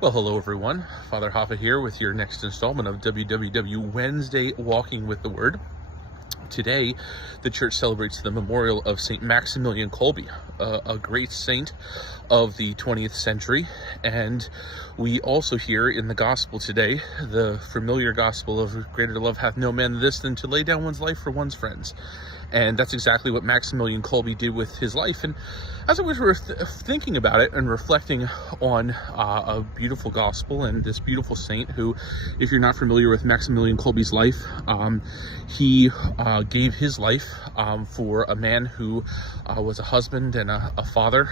Well, hello everyone. Father Hoffa here with your next installment of WWW Wednesday Walking with the Word. Today, the church celebrates the memorial of St. Maximilian Kolbe, a great saint of the 20th century. And we also hear in the gospel today, the familiar gospel of greater love hath no man this than to lay down one's life for one's friends. And that's exactly what Maximilian Kolbe did with his life. And as I was thinking about it and reflecting on a beautiful gospel and this beautiful saint who, if you're not familiar with Maximilian Kolbe's life, he gave his life for a man who was a husband and a father,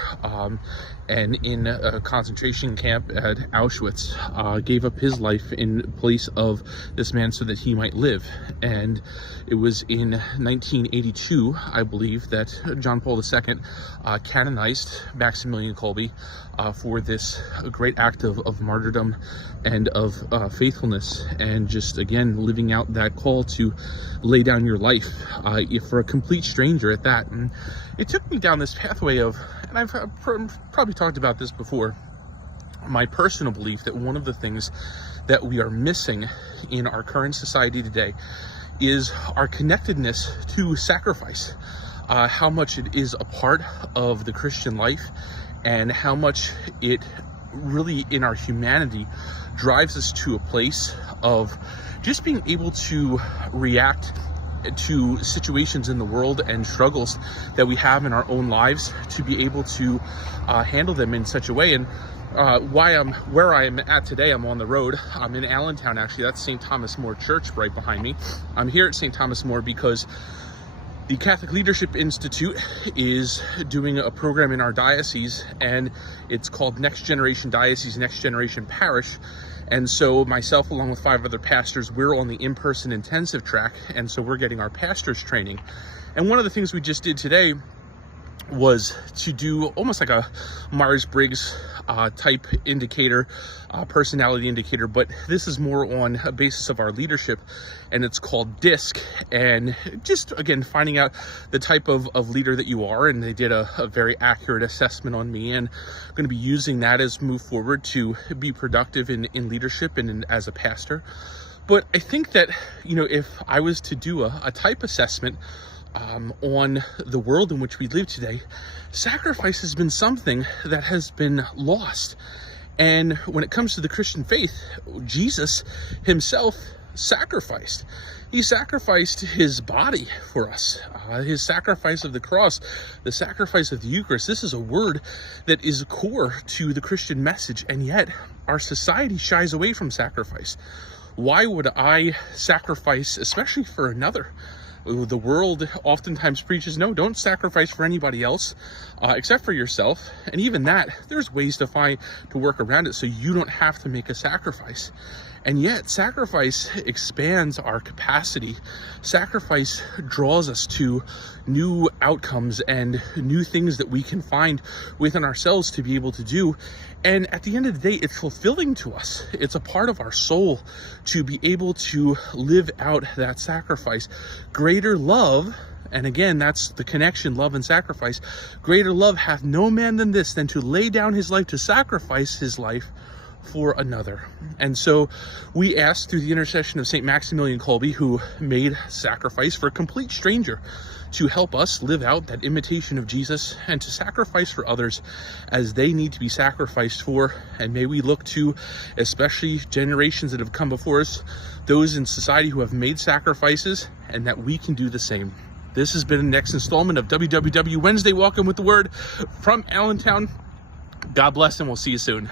and in a concentration camp at Auschwitz, gave up his life in place of this man so that he might live. And it was in 1982, I believe, that John Paul II canonized Maximilian Kolbe for this great act of martyrdom and of faithfulness, and just again living out that call to lay down your life for a complete stranger at that. And it took me down this pathway of, and I've probably talked about this before, my personal belief that one of the things that we are missing in our current society today is our connectedness to sacrifice, how much it is a part of the Christian life, and how much it really in our humanity drives us to a place of just being able to react to situations in the world and struggles that we have in our own lives, to be able to handle them in such a way. And where I am at today, I'm on the road. I'm in Allentown, actually. That's St. Thomas More Church right behind me. I'm here at St. Thomas More because the Catholic Leadership Institute is doing a program in our diocese, and it's called Next Generation Diocese, Next Generation Parish. And so myself, along with 5 other pastors, we're on the in-person intensive track, and so we're getting our pastor's training. And one of the things we just did today was to do almost like a Myers-Briggs type indicator, personality indicator, but this is more on a basis of our leadership, and it's called DISC. And just again finding out the type of leader that you are, and they did a very accurate assessment on me, and I'm going to be using that as move forward to be productive in leadership and as a pastor. But I think that, if I was to do a type assessment on the world in which we live today, sacrifice has been something that has been lost. And when it comes to the Christian faith, Jesus himself sacrificed. He sacrificed his body for us, his sacrifice of the cross, the sacrifice of the Eucharist. This is a word that is core to the Christian message, and yet our society shies away from sacrifice. Why would I sacrifice, especially for another? The world oftentimes preaches, no, don't sacrifice for anybody else except for yourself. And even that, there's ways to work around it so you don't have to make a sacrifice. And yet, sacrifice expands our capacity. Sacrifice draws us to new outcomes and new things that we can find within ourselves to be able to do. And at the end of the day, it's fulfilling to us. It's a part of our soul to be able to live out that sacrifice. Greater love, and again, that's the connection, love and sacrifice. Greater love hath no man than this, than to lay down his life, to sacrifice his life for another. And so we ask, through the intercession of St. Maximilian Kolbe, who made sacrifice for a complete stranger, to help us live out that imitation of Jesus and to sacrifice for others as they need to be sacrificed for. And may we look to, especially generations that have come before us, those in society who have made sacrifices, and that we can do the same. This has been the next installment of WWW Wednesday Walking with the Word from Allentown. God bless, and we'll see you soon.